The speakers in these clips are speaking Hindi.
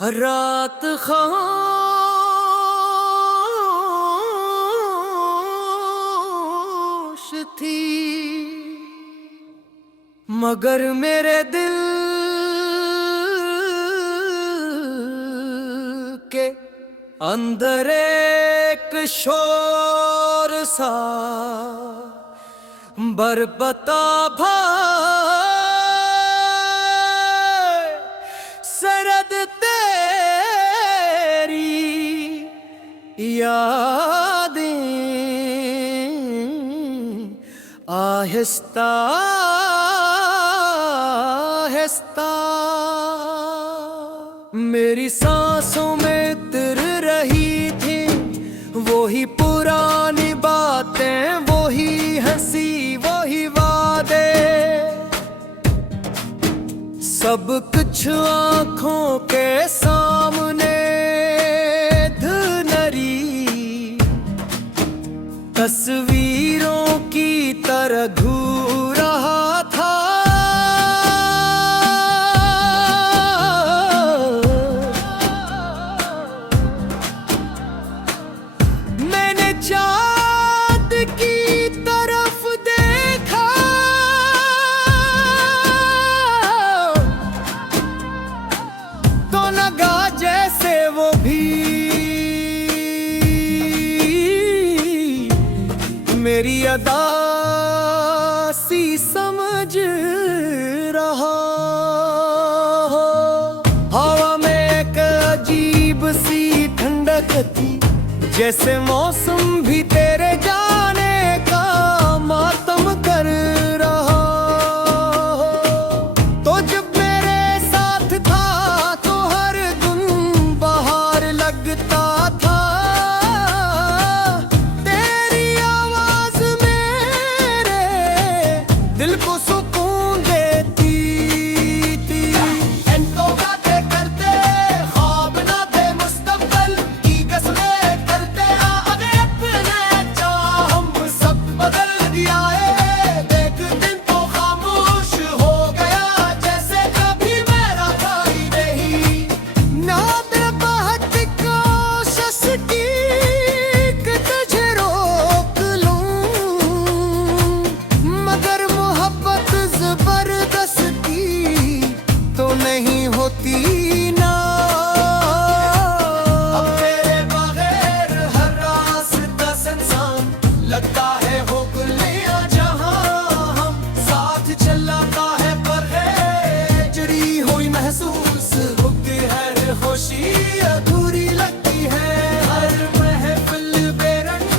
हर रात खामोश थी, मगर मेरे दिल के अंदर एक शोर सा बरबता भाई सरद तेरी यादें आहिस्ता आहिस्ता मेरी सांसों में उतर रही थी। वही पुरानी बातें, वही हंसी, वही वादे, सब कुछ आंखों के सामने धुनरी तस्वीरों की तरह घूम रहा था। मैंने चाँद की तरफ देखा, तो लगा जैसे वो भी मेरी अदा सी समझ रहा हो। हवा में एक अजीब सी ठंडक थी, जैसे मौसम भी तेरे जाने का मातम कर रहा हो। तो जब मेरे साथ था तो हर दिन बाहर लगता था। तेरी आवाज मेरे दिल को सुकून देती थी। एंटो बातें करते, ख्वाब ना थे मुस्तकबिल की कसमें करते, आगे अपने चाह हम सब बदल दिया है। देख दिन तो खामोश हो गया, जैसे कभी मेरा था ही नहीं। ना मैं बहुत कोशिश की कि तुझे रोक लूं, मगर मोहब्बत जबरदस्ती तो नहीं होती ना। अब तेरे बगैर हर रास्ता सुनसान लगता है, हो गुलियां जहां हम साथ चलाता है, पर है जड़ी हुई महसूस होती है। खुशी अधूरी लगती है, हर महफिल बेरंग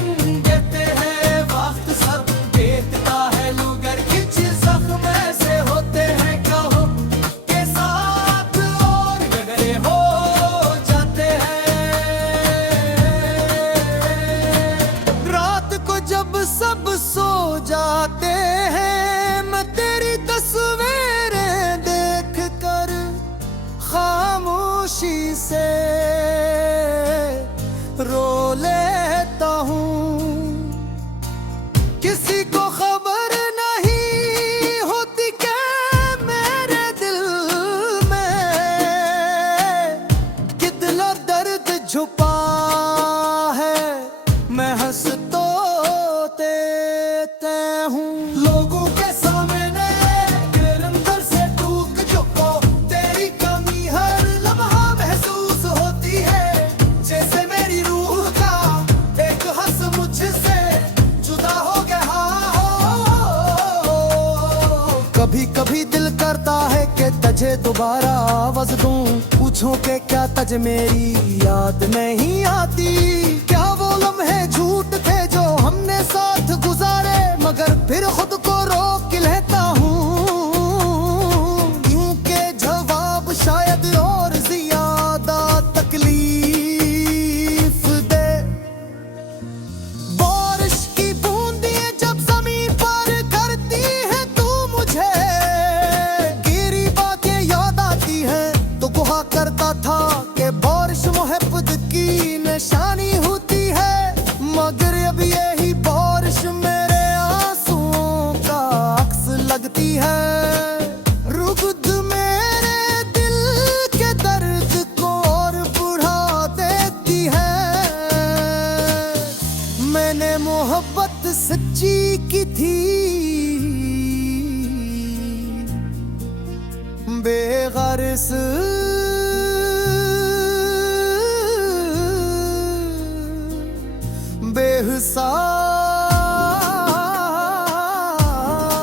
देते हैं। वक्त सब देखता है, लूगर किच जख्म ऐसे होते हैं, कहो के साथ और गगरे हो जाते हैं। रात को जब सब सो जाते हैं, मैं तेरी तस्वीरें देख कर खामोशी से रो लेता हूँ। किसी को खबर नहीं होती कि मेरे दिल में कितना दर्द छुपा है। मैं हंस तो देते हूँ लोगों के सामने, फिर अंदर से टूक चुको। तेरी कमी हर लम्हा महसूस होती है, जैसे मेरी रूह का एक हंस मुझसे जुदा हो गया हो। कभी कभी दिल करता है कि तुझे दोबारा आवाज दूं, पूछूं कि क्या तुझे मेरी याद नहीं आती। क्या वो लम्हे झूठ थे जो हमने साथ गुजारे, मगर फिर खुद को रोक लेता हूँ, क्योंकि जवाब शायद और ज्यादा तकलीफ दे। बारिश की बूंदें जब ज़मीन पर करती है, तू मुझे गिरी बातें याद आती है। तो कहा करता था कि बारिश मोहब्बत की निशानी होती है, मगर अब यही बारिश मेरे आंसुओं का बहस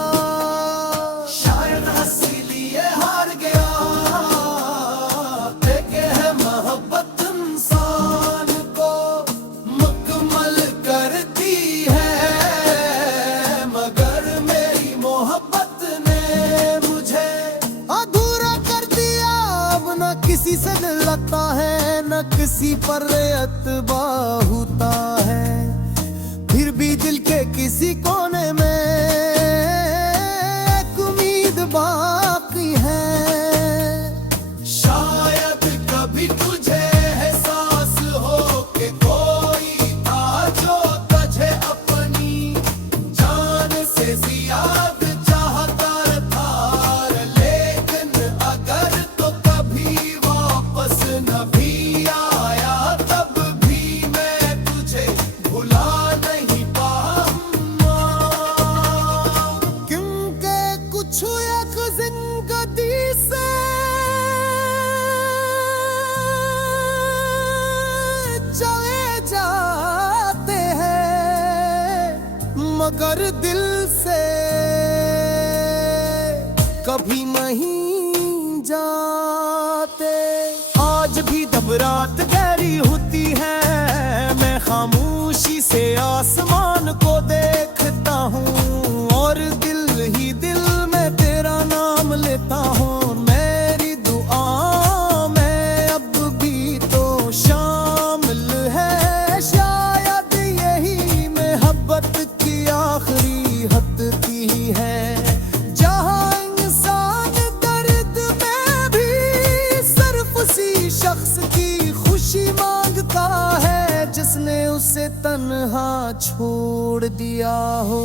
बेहिसाब। शायद हंसी लिए हार गया, देखे है मोहब्बत इंसान को मुकम्मल करती है, मगर मेरी मोहब्बत ने मुझे अधूरा कर दिया। अब न किसी से दिल लगता है, न किसी पर एतबा होता है, फिर भी दिल के किसी कोने में एक उम्मीद बाकी है। शायद कभी तुझे एहसास हो कि कोई था जो तुझे अपनी जान से ज्यादा चाहता था, लेकिन अगर तो कभी वापस न भी आया, तब भी मैं तुझे भुला नहीं पाऊंगा। क्योंकि कुछ एक जिंदगी से चले जाते हैं, मगर दिल से कभी नहीं जाते। आज भी जब रात गहरी होती है, मैं खामोशी से आसमान को देखता हूँ, और दिल ही दिल में तेरा नाम लेता हूँ। मेरी दुआ में अब भी तो शामिल है, शायद यही मोहब्बत की आखिरी हद की है, जहाँ इंसान दर्द में भी सिर्फ उसी शख्स की खुशी मांगता है, जिसने उसे तन्हा छोड़ दिया हो।